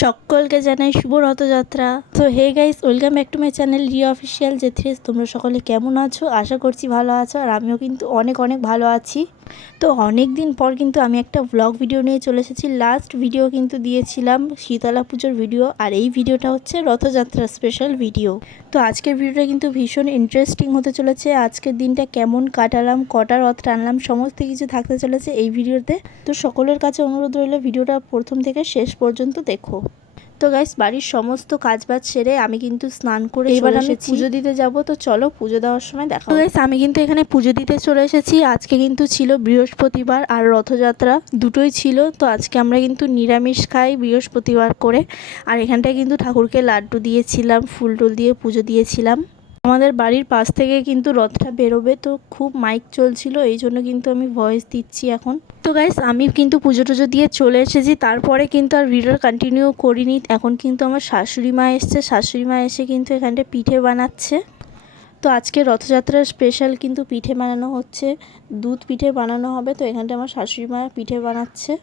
সকলকে জানাই শুভ রথযাত্রা। তো hey guys, welcome back to my channel Riya official জেথ্রিস। তোমরা সকলে কেমন আছো? আশা করছি ভালো আছো, আর আমিও কিন্তু অনেক ভালো আছি। তো অনেক দিন পর কিন্তু আমি একটা ব্লগ ভিডিও নিয়ে চলে এসেছি। লাস্ট ভিডিও কিন্তু দিয়েছিলাম শীতলা পুজোর ভিডিও, আর এই ভিডিওটা হচ্ছে রথযাত্রা স্পেশাল ভিডিও। তো আজকের ভিডিওটা কিন্তু ভীষণ ইন্টারেস্টিং হতে চলেছে। আজকের দিনটা কেমন কাটালাম, কটা রথ টানলাম, সমস্ত কিছু থাকতে চলেছে এই ভিডিওতে। তো সকলের কাছে অনুরোধ রইল ভিডিওটা প্রথম থেকে শেষ পর্যন্ত দেখো। তো গাইস, বাড়ির সমস্ত কাজবাজ সেরে আমি কিন্তু স্নান করে এবার আমি পুজো দিতে যাব। তো চলো পুজো দেওয়ার সময় দেখা। তো গাইস, আমি কিন্তু এখানে পুজো দিতে চলে এসেছি। আজকে কিন্তু ছিল বৃহস্পতিবার আর রথযাত্রা দুটোই ছিল। তো আজকে আমরা কিন্তু নিরামিষ খাই বৃহস্পতিবার করে। আর এখানটায় কিন্তু ঠাকুরকে লাড্ডু দিয়েছিলাম, ফুল টুল দিয়ে পুজো দিয়েছিলাম। আমাদের বাড়ির পাশ থেকে কিন্তু রথটা বেরোবে, তো খুব মাইক চলছিল, এই জন্য কিন্তু আমি ভয়েস দিচ্ছি এখন। তো গাইস, আমি কিন্তু পুজো টুজো দিয়ে চলে এসেছি। তারপরে কিন্তু আর ভিডিও কন্টিনিউ করিনি। এখন কিন্তু আমার শাশুড়ি মা এসছে। শাশুড়ি মা এসে কিন্তু এখানটা পিঠে বানাচ্ছে। তো আজকে রথযাত্রার স্পেশাল কিন্তু পিঠে বানানো হচ্ছে, দুধ পিঠে বানানো হবে। তো এখানটা আমার শাশুড়ি মা পিঠে বানাচ্ছে।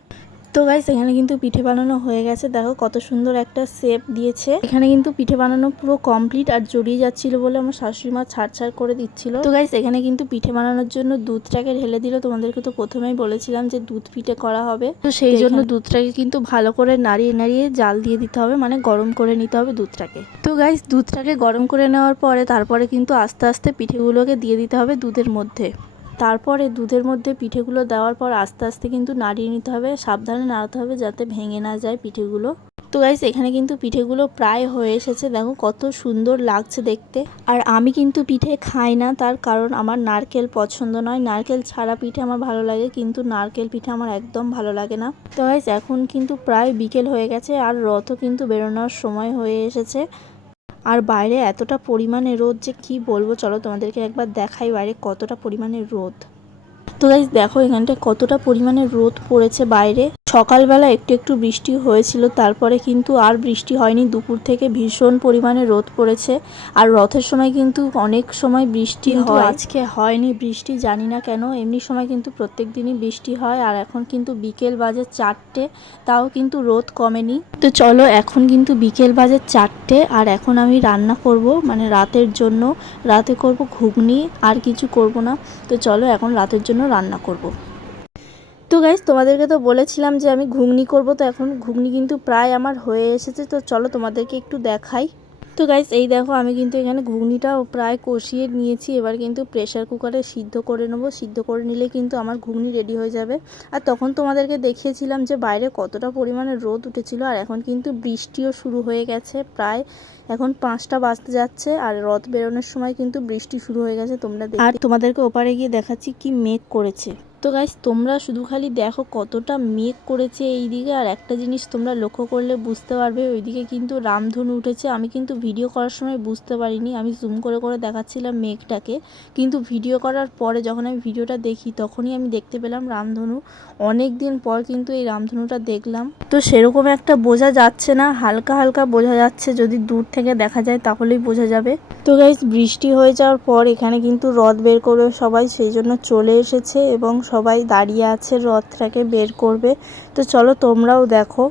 তো গাইস, এখানে কিন্তু পিঠে বানানো হয়ে গেছে। দেখো কত সুন্দর একটা শেপ দিয়েছে। এখানে কিন্তু পিঠে বানানো পুরো কমপ্লিট, আর জড়িয়ে যাচ্ছিল বলে আমার শাশুড়ি মা ছাড় করে দিচ্ছিল। তো গাইস, এখানে কিন্তু পিঠে বানানোর জন্য দুধটাকে ঢেলে দিল। তোমাদেরকে তো প্রথমেই বলেছিলাম যে দুধ পিঠে করা হবে। তো সেই জন্য দুধটাকে কিন্তু ভালো করে নাড়িয়ে জাল দিয়ে দিতে হবে, মানে গরম করে নিতে হবে দুধটাকে। তো গাইস, দুধটাকে গরম করে নেওয়ার পরে তারপরে কিন্তু আস্তে আস্তে পিঠেগুলোকে দিয়ে দিতে হবে দুধের মধ্যে। তারপরে দুধের মধ্যে পিঠেগুলো দেওয়ার পর আস্তে আস্তে কিন্তু নাড়িয়ে নিতে হবে, সাবধানে নাড়াতে হবে যাতে ভেঙে না যায় পিঠেগুলো। তো গাইস, এখানে কিন্তু পিঠেগুলো প্রায় হয়ে এসেছে। দেখো কত সুন্দর লাগছে দেখতে। আর আমি কিন্তু পিঠে খাই না, তার কারণ আমার নারকেল পছন্দ নয়। নারকেল ছাড়া পিঠে আমার ভালো লাগে, কিন্তু নারকেল পিঠে আমার একদম ভালো লাগে না। তো গাইস, এখন কিন্তু প্রায় বিকেল হয়ে গেছে, আর রথও কিন্তু বেরোনোর সময় হয়ে এসেছে। আর বাইরে এতটা পরিমাণে রোদ যে কি বলবো, চলো তোমাদেরকে একবার দেখাই বাইরে কতটা পরিমাণে রোদ। তো গাইস দেখো এখানটা কতটা পরিমাণে রোদ পড়েছে বাইরে। সকালবেলা একটু বৃষ্টি হয়েছিল, তারপরে কিন্তু আর বৃষ্টি হয়নি। দুপুর থেকে ভীষণ পরিমাণে রোদ পড়েছে। আর রথের সময় কিন্তু অনেক সময় বৃষ্টি হয়, আজকে হয়নি বৃষ্টি, জানি না কেন। এমনি সময় কিন্তু প্রত্যেক দিনই বৃষ্টি হয়। আর এখন কিন্তু বিকেল বাজে 4টে, তাও কিন্তু রোদ কমেনি। তো চলো, এখন কিন্তু বিকেল বাজে 4টে, আর এখন আমি রান্না করব, মানে রাতের জন্য। রাতে করব ঘুগনি, আর কিছু করব না। তো চলো এখন রাতের জন্য রান্না করব। তো গাইস, তোমাদেরকে তো বলেছিলাম যে আমি ঘুগনি করব। তো এখন ঘুগনি কিন্তু প্রায় আমার হয়ে এসেছে। তো চলো তোমাদেরকে একটু দেখাই। তো গাইস, এই দেখো আমি কিন্তু এখানে ঘুগনিটাও প্রায় কষিয়ে নিয়েছি। এবার কিন্তু প্রেসার কুকারে সিদ্ধ করে নেবো। সিদ্ধ করে নিলে কিন্তু আমার ঘুগনি রেডি হয়ে যাবে। আর তখন তোমাদেরকে দেখিয়েছিলাম যে বাইরে কতটা পরিমাণে রোদ উঠেছিল। আর এখন কিন্তু বৃষ্টিও শুরু হয়ে গেছে। প্রায় এখন 5টা বাজতে যাচ্ছে, আর রথ বেরোনোর সময় কিন্তু বৃষ্টি শুরু হয়ে গেছে। তোমরা আর তোমাদেরকে ওপারে গিয়ে দেখাচ্ছি কি মেঘ করেছে। তো গাইস, তোমরা শুধু খালি দেখো কতটা মেঘ করেছে এই দিকে। আর একটা জিনিস তোমরা লক্ষ্য করলে বুঝতে পারবে, ওইদিকে কিন্তু রামধনু উঠেছে। আমি কিন্তু ভিডিও করার সময় বুঝতে পারিনি, আমি জুম করে দেখাচ্ছিলাম মেঘটাকে। কিন্তু ভিডিও করার পরে যখন আমি ভিডিওটা দেখি, তখনই আমি দেখতে পেলাম রামধনু। অনেক দিন পর কিন্তু এই রামধনুটা দেখলাম। তো সেরকম একটা বোঝা যাচ্ছে না, হালকা বোঝা যাচ্ছে। যদি দূর থেকে দেখা যায় তাহলেই বোঝা যাবে। তো গাইস, বৃষ্টি হয়ে যাওয়ার পর এখানে কিন্তু রথ বের করবে সবাই, সেই জন্য চলে এসেছে এবং সবাই দাঁড়িয়ে আছে রথটাকে বের করবে। তো চলো তোমরাও দেখো।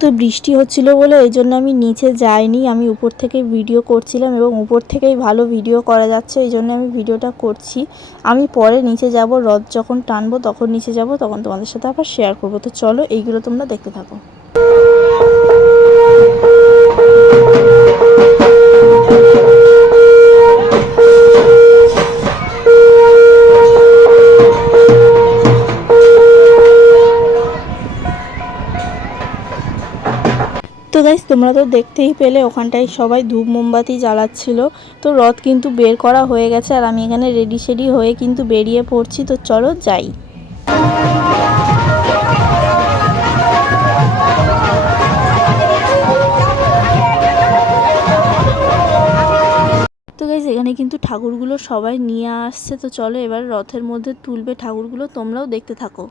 তো বৃষ্টি হচ্ছিল বলে এই জন্য আমি নিচে যাইনি, আমি উপর থেকে ভিডিও করছিলাম, এবং উপর থেকেই ভালো ভিডিও করা যাচ্ছে, এই জন্য আমি ভিডিওটা করছি। আমি পরে নিচে যাব, রথ যখন টানবো তখন নিচে যাব, তখন তোমাদের সাথে আবার শেয়ার করবো। তো চলো এইগুলো তোমরা দেখতে থাকো। তো গাইস, তোমরা তো দেখতেই পেলে ওখানটায় সবাই ধূপ মোমবাতি জ্বালাচ্ছিল। তো রথ কিন্তু বের করা হয়ে গেছে, আর আমি এখানে রেডি সেডি হয়ে কিন্তু বেরিয়ে পড়ছি। তো চলো যাই। তো গাইস, এখানে কিন্তু ঠাকুরগুলো সবাই নিয়ে আসছে। তো চলো এবার রথের মধ্যে তুলবে ঠাকুরগুলো, তোমরাও দেখতে থাকো।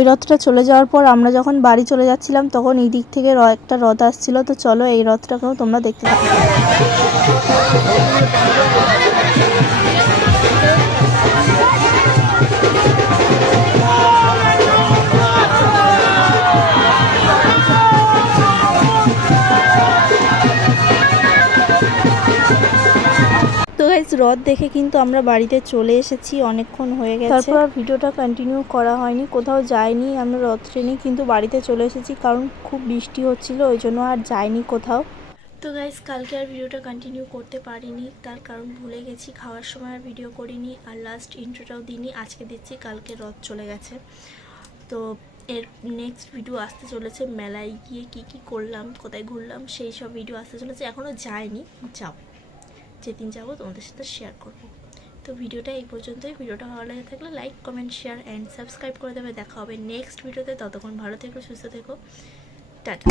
ওই রথটা চলে যাওয়ার পর আমরা যখন বাড়ি চলে যাচ্ছিলাম তখন এই দিক থেকে একটা রথ আসছিল। তো চলো এই রথটাকেও তোমরা দেখতে থাকো। তো গাইস রথ দেখে কিন্তু আমরা বাড়িতে চলে এসেছি, অনেকক্ষণ হয়ে গেছে। তারপর আর ভিডিওটা কন্টিনিউ করা হয়নি, কোথাও যাইনি আমরা রথ ট্রেনে, কিন্তু বাড়িতে চলে এসেছি কারণ খুব বৃষ্টি হচ্ছিল, ওই জন্য আর যাইনি কোথাও। তো গাইস কালকে আর ভিডিওটা কন্টিনিউ করতে পারিনি, তার কারণ ভুলে গেছি, খাওয়ার সময় আর ভিডিও করিনি, আর লাস্ট ইন্ট্রোটাও দিইনি, আজকে দিচ্ছি। কালকে রথ চলে গেছে, তো এর নেক্সট ভিডিও আসতে চলেছে। মেলায় গিয়ে কি করলাম, কোথায় ঘুরলাম, সেই সব ভিডিও আসতে চলেছে। এখনও যাইনি, যাব, যেদিন যাবো তোমাদের সাথে শেয়ার করব। তো ভিডিওটা এই পর্যন্তই। ভিডিওটা ভালো লাগে থাকলে like, comment, share and subscribe করে দেবে। দেখা হবে নেক্সট ভিডিওতে, ততক্ষণ ভালো থেকো, সুস্থ থেকো, টাটা।